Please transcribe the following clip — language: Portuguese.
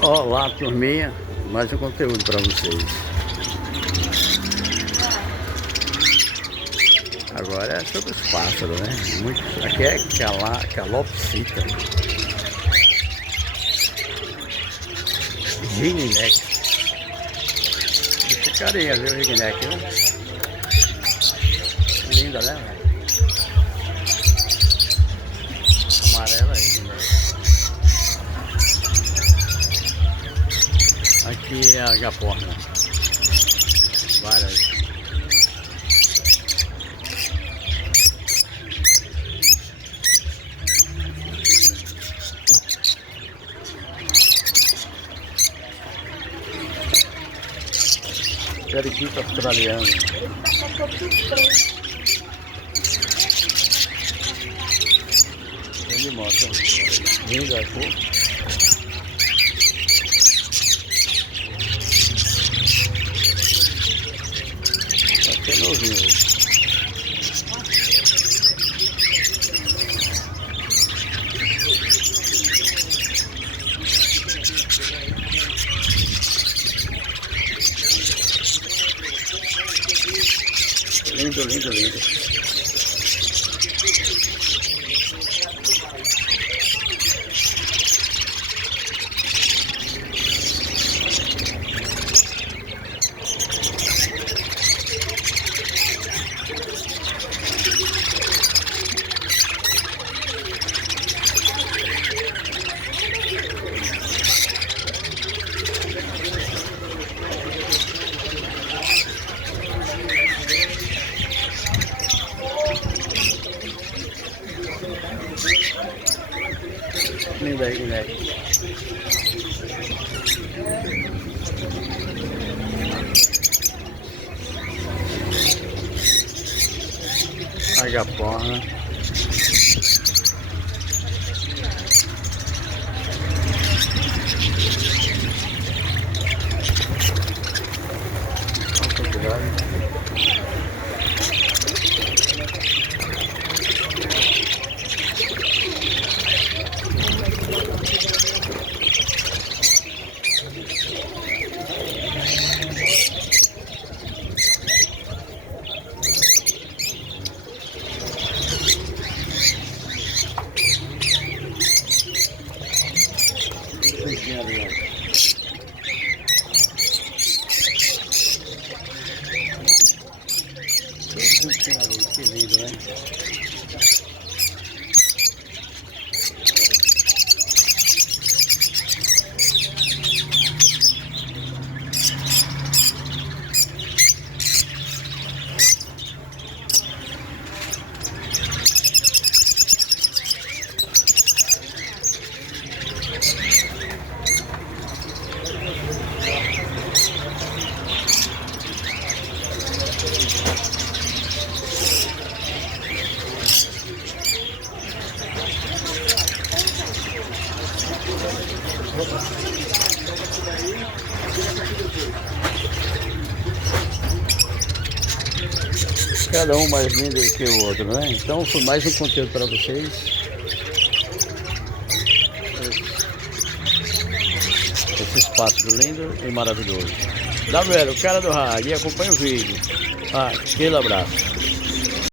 Olá, turminha, mais um conteúdo para vocês. Agora é sobre os pássaros, né? Aqui é calopsita, ringneck. Esse carinha, viu, ringneck, viu? Linda, né, velho? Amarela aí, né? Aqui é a agaporna. Várias. Periquito australiano. Tem de moto. Linda a cor. Tá até novinho aí. Lindo, lindo, lindo. Linda aí, moleque. Agaporna. Olha cuidado. Que lindo, né? Cada um mais lindo que o outro, né? Então foi mais um conteúdo para vocês. Esse espaço lindo e maravilhoso. WL, o cara do rádio, e acompanha o vídeo. Aquele abraço.